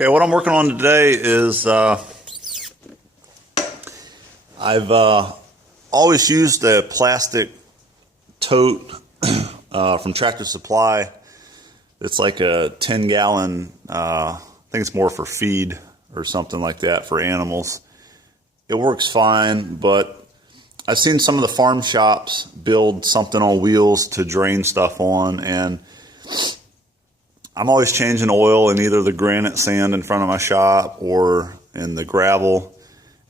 Okay, what I'm working on today is I've always used a plastic tote from Tractor Supply. It's like a 10-gallon, I think it's more for feed or something like that for animals. It works fine, but I've seen some of the farm shops build something on wheels to drain stuff on, and I'm always changing oil in either the granite sand in front of my shop or in the gravel,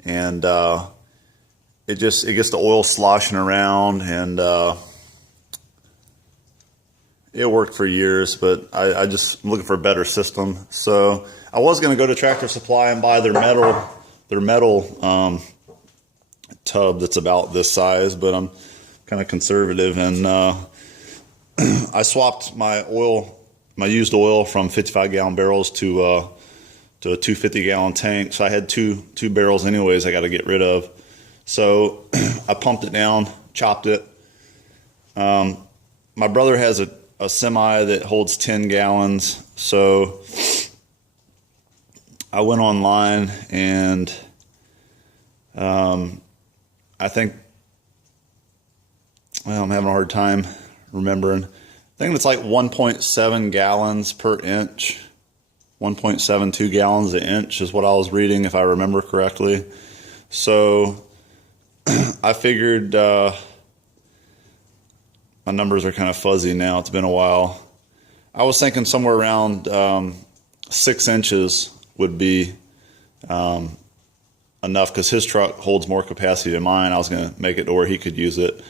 and it gets the oil sloshing around, and it worked for years, but I'm looking for a better system. So I was going to go to Tractor Supply and buy their metal tub that's about this size, but I'm kind of conservative, and I swapped my used oil from 55-gallon barrels to a 250-gallon tank. So I had two barrels anyways I got to get rid of. So I pumped it down, chopped it. My brother has a semi that holds 10 gallons. So I went online, and I think, well, I'm having a hard time remembering. I think it's like 1.7 gallons per inch. 1.72 gallons an inch is what I was reading, if I remember correctly. So I figured, my numbers are kind of fuzzy now. It's been a while. I was thinking somewhere around 6 inches would be enough, because his truck holds more capacity than mine. I was going to make it to where he could use it.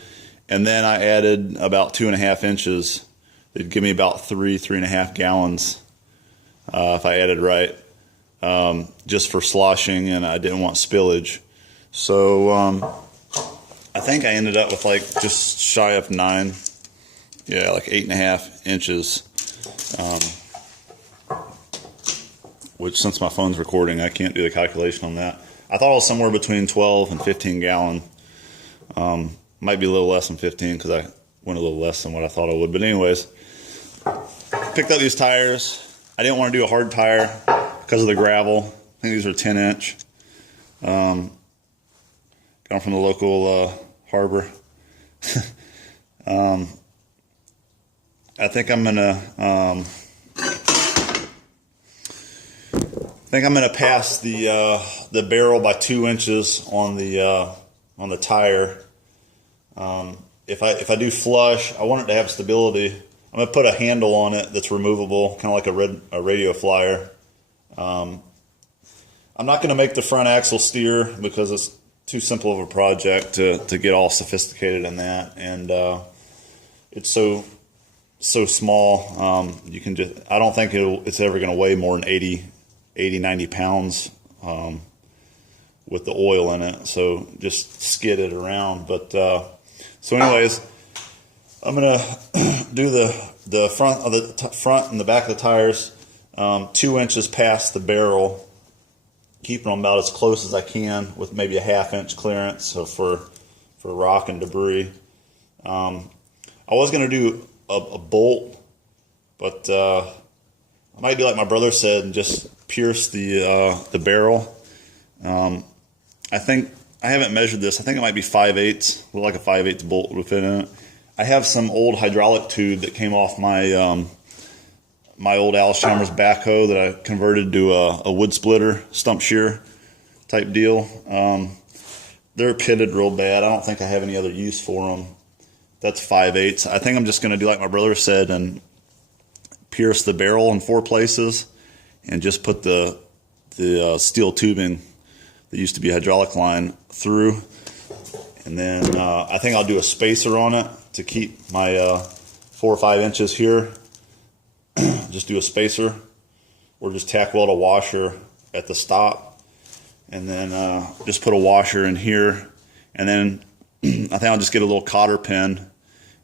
And then I added about 2.5 inches. It'd give me about 3.5 gallons if I added right, just for sloshing, and I didn't want spillage. So I think I ended up with like just shy of 9, yeah, like 8.5 inches. Which, since my phone's recording, I can't do the calculation on that. I thought it was somewhere between 12 and 15 gallon. Might be a little less than 15 because I went a little less than what I thought I would. But anyways, picked up these tires. I didn't want to do a hard tire because of the gravel. I think these are 10-inch. Got them from the local harbor. I think I'm gonna pass the barrel by 2 inches on the tire. If I do flush, I want it to have stability. I'm gonna put a handle on it that's removable, kind of like a radio flyer. I'm not gonna make the front axle steer because it's too simple of a project to get all sophisticated in that, and it's so small. You can just, I don't think it's ever gonna weigh more than 90 pounds with the oil in it, so just skid it around. But so anyways, I'm gonna do the front of the front and the back of the tires 2 inches past the barrel, keeping them about as close as I can with maybe a 1/2 inch clearance, so for rock and debris. I was gonna do a bolt, but I might do like my brother said and just pierce the barrel. I think, I haven't measured this, I think it might be 5/8, like a 5/8 bolt would fit in it. I have some old hydraulic tube that came off my my old Alzheimer's backhoe that I converted to a wood splitter, stump shear type deal. They're pitted real bad. I don't think I have any other use for them. That's 5/8. I think I'm just going to do like my brother said and pierce the barrel in 4 places and just put the steel tubing that used to be hydraulic line through. And then I think I'll do a spacer on it to keep my 4 or 5 inches here. Just do a spacer, or just tack weld a washer at the stop, and then just put a washer in here. And then I think I'll just get a little cotter pin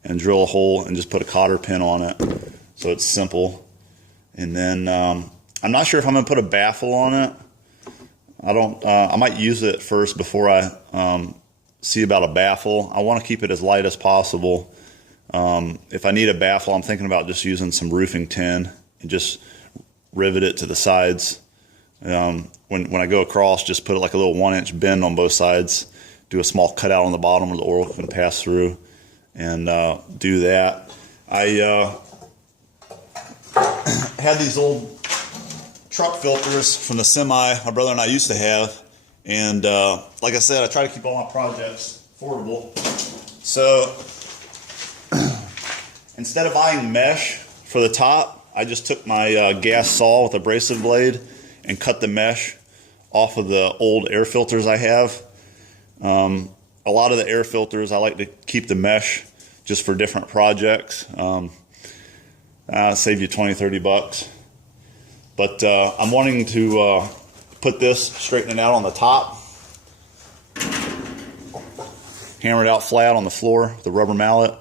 and drill a hole and just put a cotter pin on it, so it's simple. And then I'm not sure if I'm gonna put a baffle on it. I might use it first before I see about a baffle. I want to keep it as light as possible. If I need a baffle, I'm thinking about just using some roofing tin and just rivet it to the sides When I go across, just put it like a little 1-inch bend on both sides, do a small cutout on the bottom where the oil can pass through, and do that. I had these old truck filters from the semi my brother and I used to have, and like I said, I try to keep all my projects affordable. So instead of buying mesh for the top, I just took my gas saw with a abrasive blade and cut the mesh off of the old air filters I have. A lot of the air filters, I like to keep the mesh just for different projects. Save you 20-30 bucks. But I'm wanting to put this, straighten it out on the top, hammer it out flat on the floor with a rubber mallet.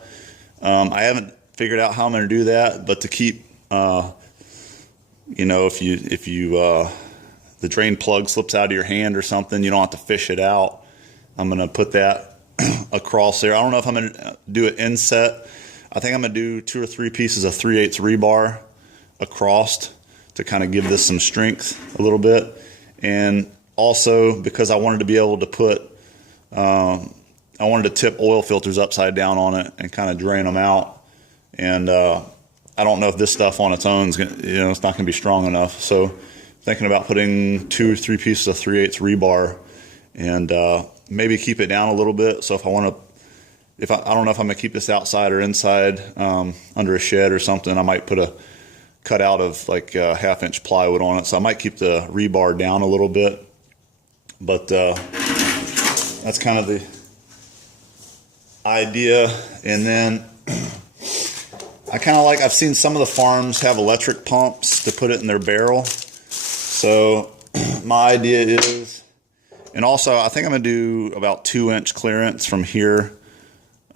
I haven't figured out how I'm going to do that, but to keep, you know, if the drain plug slips out of your hand or something, you don't have to fish it out. I'm going to put that across there. I don't know if I'm going to do it inset. I think I'm going to do 2 or 3 pieces of 3/8 rebar across to kind of give this some strength a little bit. And also because I wanted to be able to put, I wanted to tip oil filters upside down on it and kind of drain them out. And I don't know if this stuff on its own is gonna, you know, it's not going to be strong enough. So thinking about putting 2 or 3 pieces of 3/8 rebar and maybe keep it down a little bit. So if I want to, I don't know if I'm going to keep this outside or inside under a shed or something, I might put a cutout of like 1/2-inch plywood on it. So I might keep the rebar down a little bit. But that's kind of the idea. And then I kind of like, I've seen some of the farms have electric pumps to put it in their barrel. So my idea is, and also I think I'm going to do about 2-inch clearance from here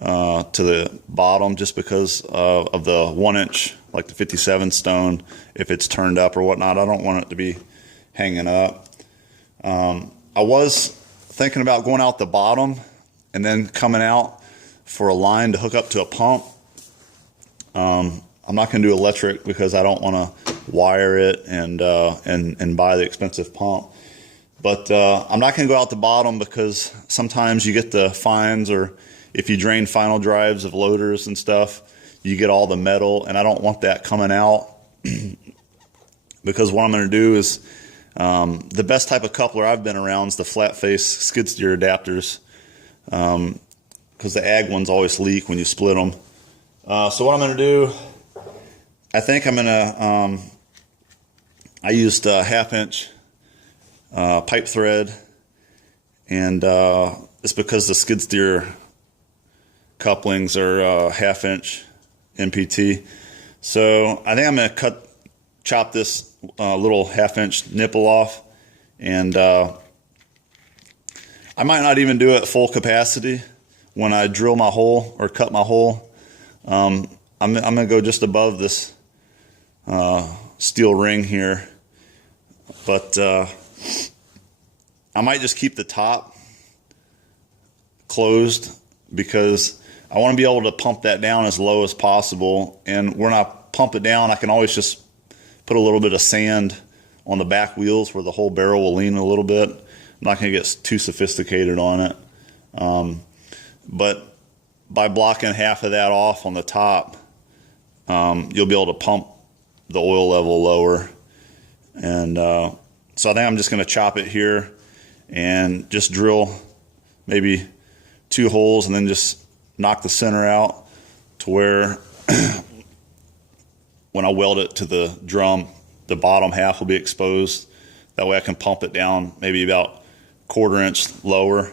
to the bottom, just because of the 1-inch, like the 57 stone, if it's turned up or whatnot. I don't want it to be hanging up. I was thinking about going out the bottom and then coming out for a line to hook up to a pump. I'm not going to do electric because I don't want to wire it and buy the expensive pump. But I'm not going to go out the bottom because sometimes you get the fines, or if you drain final drives of loaders and stuff, you get all the metal, and I don't want that coming out. Because what I'm going to do is, the best type of coupler I've been around is the flat face skid steer adapters, because the ag ones always leak when you split them. So what I'm going to do, I think I'm going to, I used 1/2-inch pipe thread, and it's because the skid steer couplings are 1/2-inch MPT. So I think I'm going to chop this little 1/2-inch nipple off, and I might not even do it full capacity when I drill my hole or cut my hole. I'm going to go just above this steel ring here, but I might just keep the top closed because I want to be able to pump that down as low as possible. And when I pump it down, I can always just put a little bit of sand on the back wheels where the whole barrel will lean a little bit. I'm not going to get too sophisticated on it. But by blocking half of that off on the top, you'll be able to pump the oil level lower. And so I think I'm just going to chop it here and just drill maybe 2 holes and then just knock the center out to where when I weld it to the drum, the bottom half will be exposed. That way I can pump it down maybe about 1/4 inch lower.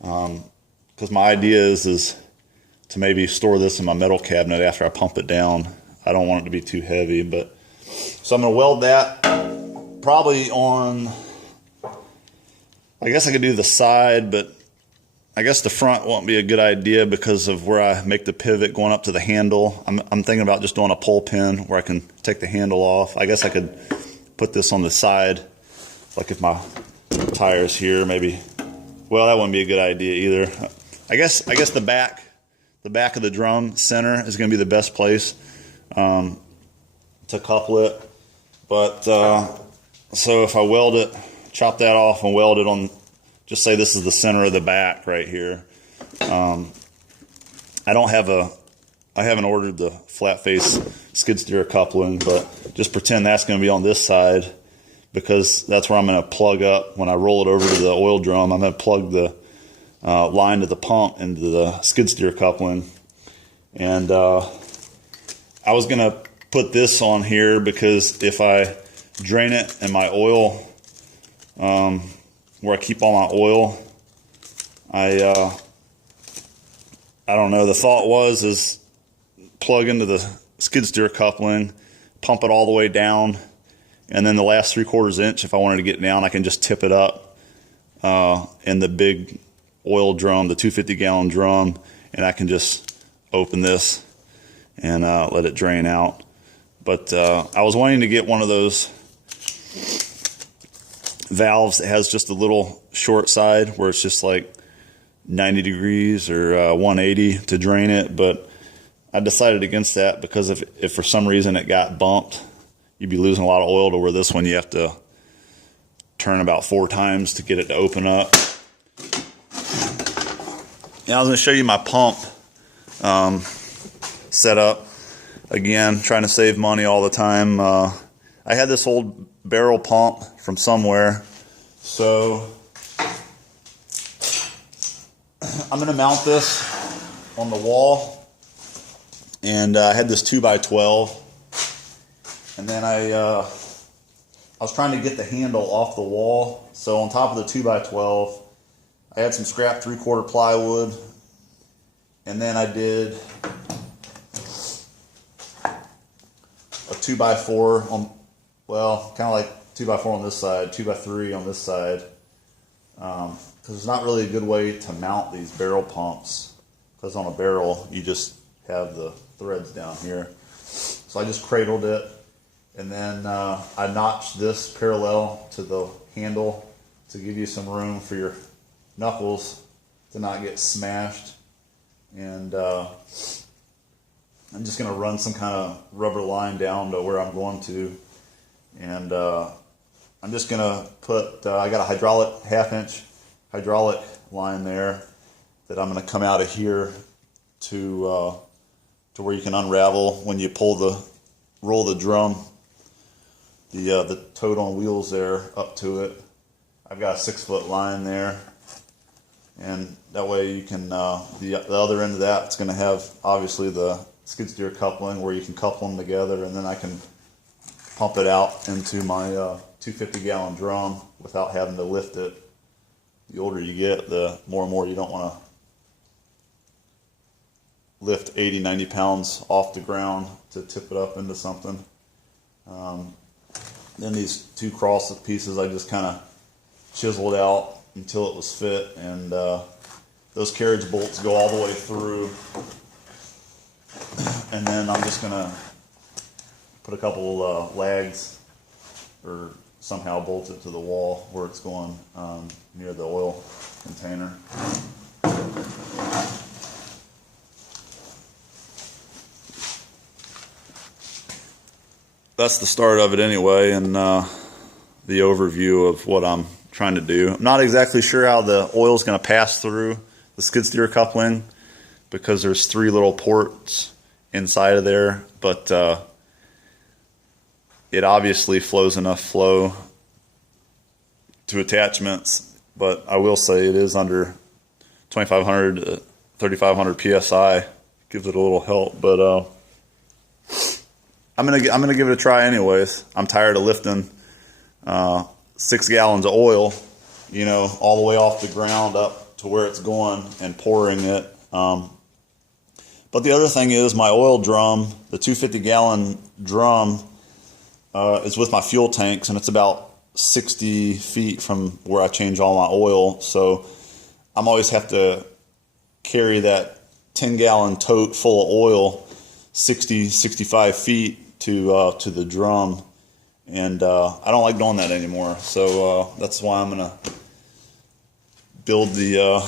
Because my idea is to maybe store this in my metal cabinet after I pump it down. I don't want it to be too heavy, but so I'm going to weld that probably on, I guess I could do the side, but I guess the front won't be a good idea because of where I make the pivot going up to the handle. I'm thinking about just doing a pull pin where I can take the handle off. I guess I could put this on the side, like if my tire's here, maybe. Well, that wouldn't be a good idea either. I guess the back of the drum center is going to be the best place to couple it. But So if I weld it, chop that off and weld it on, just say this is the center of the back right here. I haven't ordered the flat face skid steer coupling, but just pretend that's going to be on this side, because that's where I'm going to plug up when I roll it over to the oil drum. I'm going to plug the line to the pump into the skid steer coupling. And I was going to put this on here because if I drain it in my oil, where I keep all my oil, I don't know, the thought is plug into the skid steer coupling, pump it all the way down, and then the last 3/4 inch, if I wanted to get it down, I can just tip it up in the big oil drum, the 250-gallon drum, and I can just open this and let it drain out. But I was wanting to get one of those valves that has just a little short side where it's just like 90 degrees or 180 to drain it, but I decided against that because if for some reason it got bumped, you'd be losing a lot of oil, to where this one you have to turn about 4 times to get it to open up. And I was going to show you my pump setup. Again, trying to save money all the time. I had this old barrel pump from somewhere, so I'm going to mount this on the wall. And I had this 2x12, and then I was trying to get the handle off the wall. So on top of the 2x12, I had some scrap 3/4 plywood, and then I did a 2x4 on, well, kind of like 2x4 on this side, 2x3 on this side, because there's not really a good way to mount these barrel pumps, because on a barrel you just have the threads down here. So I just cradled it, and then I notched this parallel to the handle to give you some room for your knuckles to not get smashed. And I'm just going to run some kind of rubber line down to where I'm going to, and I'm just going to put, I got a hydraulic 1/2-inch hydraulic line there that I'm going to come out of here to where you can unravel when you roll the drum, the tote on wheels there up to it. I've got a 6-foot line there, and that way you can, the other end of that, it's going to have obviously the skid steer coupling where you can couple them together, and then I can pump it out into my 250-gallon drum without having to lift it. The older you get, the more and more you don't want to lift 80, 90 pounds off the ground to tip it up into something. Then these 2 cross pieces I just kind of chiseled out until it was fit, and those carriage bolts go all the way through. And then I'm just going to put a couple lags or somehow bolt it to the wall where it's going near the oil container. That's the start of it anyway, and the overview of what I'm trying to do. I'm not exactly sure how the oil is going to pass through the skid steer coupling because there's 3 little ports inside of there, but it obviously flows enough flow to attachments. But I will say it is under 2,500 to 3,500 psi. Gives it a little help, but I'm gonna give it a try anyways. I'm tired of lifting 6 gallons of oil, you know, all the way off the ground up to where it's going and pouring it. But the other thing is my oil drum, the 250-gallon drum, is with my fuel tanks, and it's about 60 feet from where I change all my oil. So I'm always have to carry that 10-gallon tote full of oil 60, 65 feet to the drum, and I don't like doing that anymore. So that's why I'm gonna build the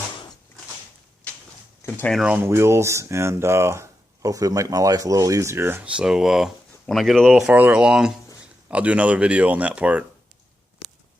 container on wheels, and hopefully it'll make my life a little easier. So when I get a little farther along, I'll do another video on that part.